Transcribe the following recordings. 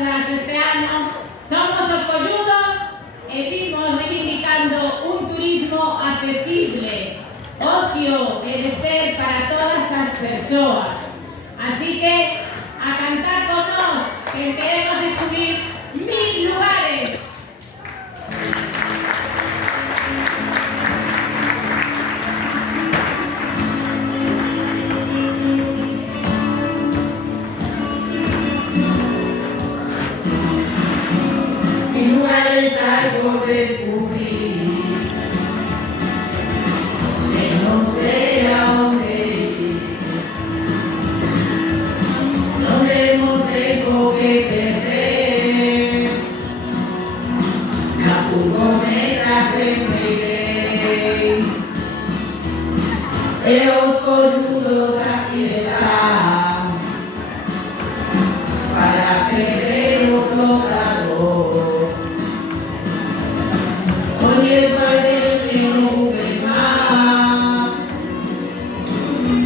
tras este año, somos os colludos e vimos reivindicando un turismo accesible, ocio e lecer para todas as persoas. Así que, a cantar con nós, que queremos descubrir 1000 lugares. Mil lugares hay por descubrir, que no sé a dónde ir, no tenemos tiempo que perder, la furgoneta siempre iré, los colludos aquí están, para perder los flotadores. Oye, padre, que no jugues más,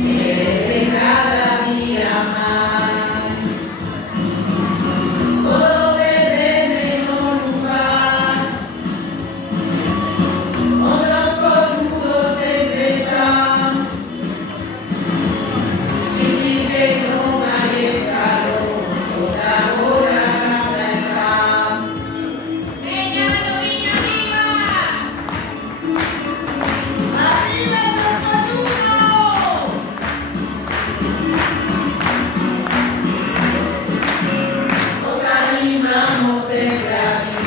que cada día más. Todo quede menos lugar, otros colludos siempre están, y si que no hay escalón, toda hora cambia está. ¡Peña Valdoviña, arriba! ¡Arriba los colludos! Nos animamos siempre aquí.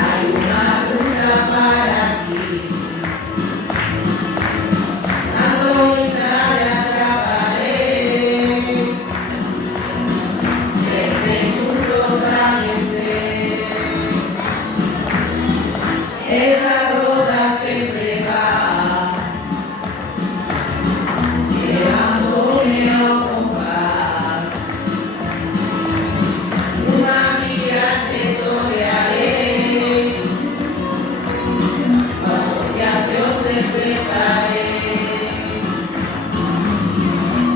Hay una ruta para ti. La solitaria atraparé. Siempre juntos también sé. Esa ruta siempre va. Llevándome a compás. Una amiga se historiaré, cuando ya yo siempre estaré.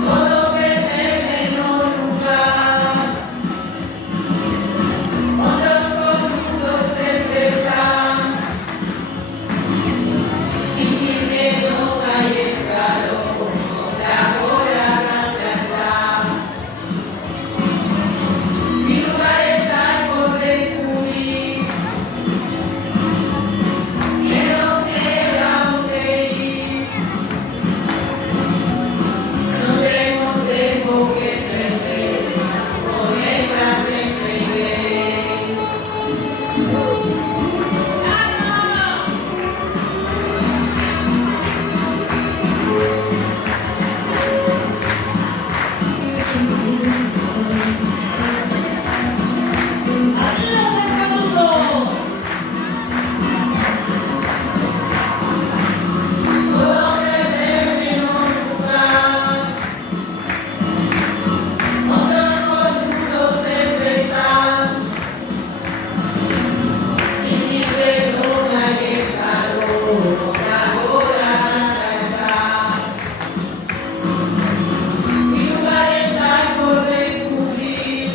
Todo que se menos lugar, otros colludos siempre están, y si que no hay escalón, otra hora cambia está. Mil lugares hay por descubrir, que no sé a dónde ir, no tenemos tiempo que perder, con ella siempre iré. ¡Vamos! ¡Arriba los colludos! Todo quede menos lugar, otros colludos siempre están, y si que no hay escalón, otra hora cambia está. Mil lugares hay por descubrir,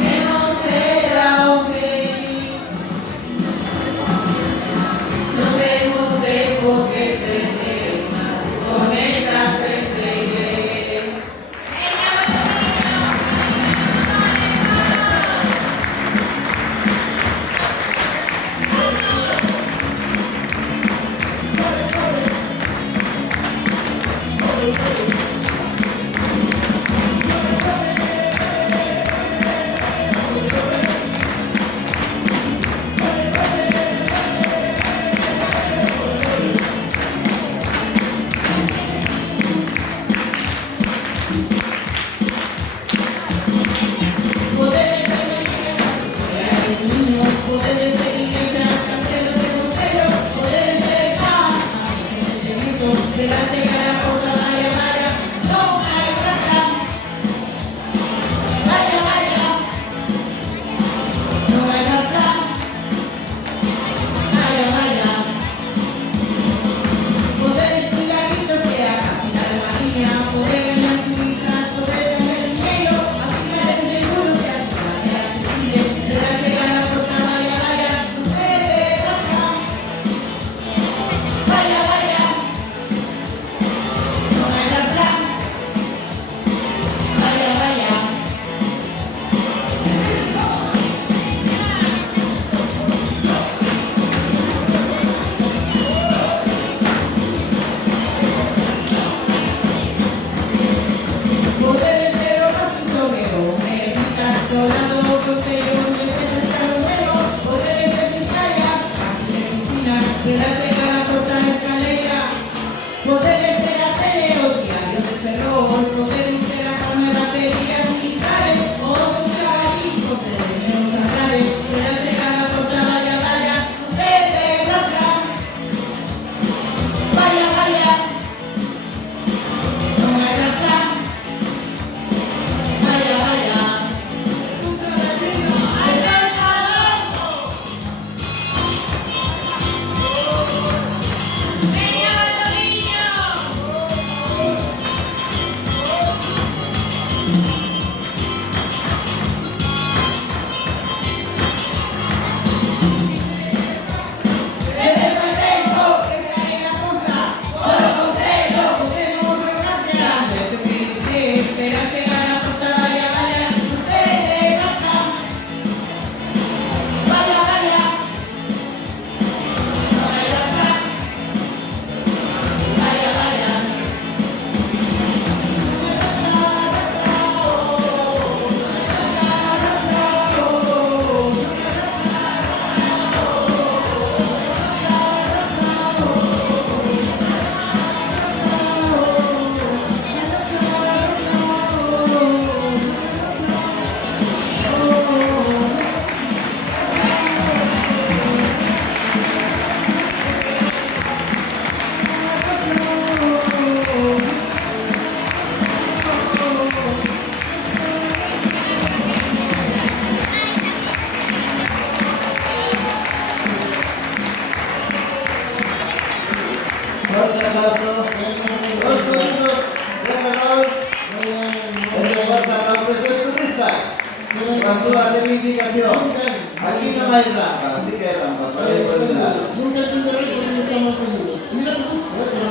que no sé a dónde ir, no tengo tiempo que perder, con ella siempre iré. ¡Peña Valdoviña! Puede ser iglesia, castelos de mosteros, puede ser paz, de la llegada por la llamada. pasó a verificación. Aquí no hay rampa, así que hay rampa. Para ir por ese lado. Nunca entenderé por qué estamos así.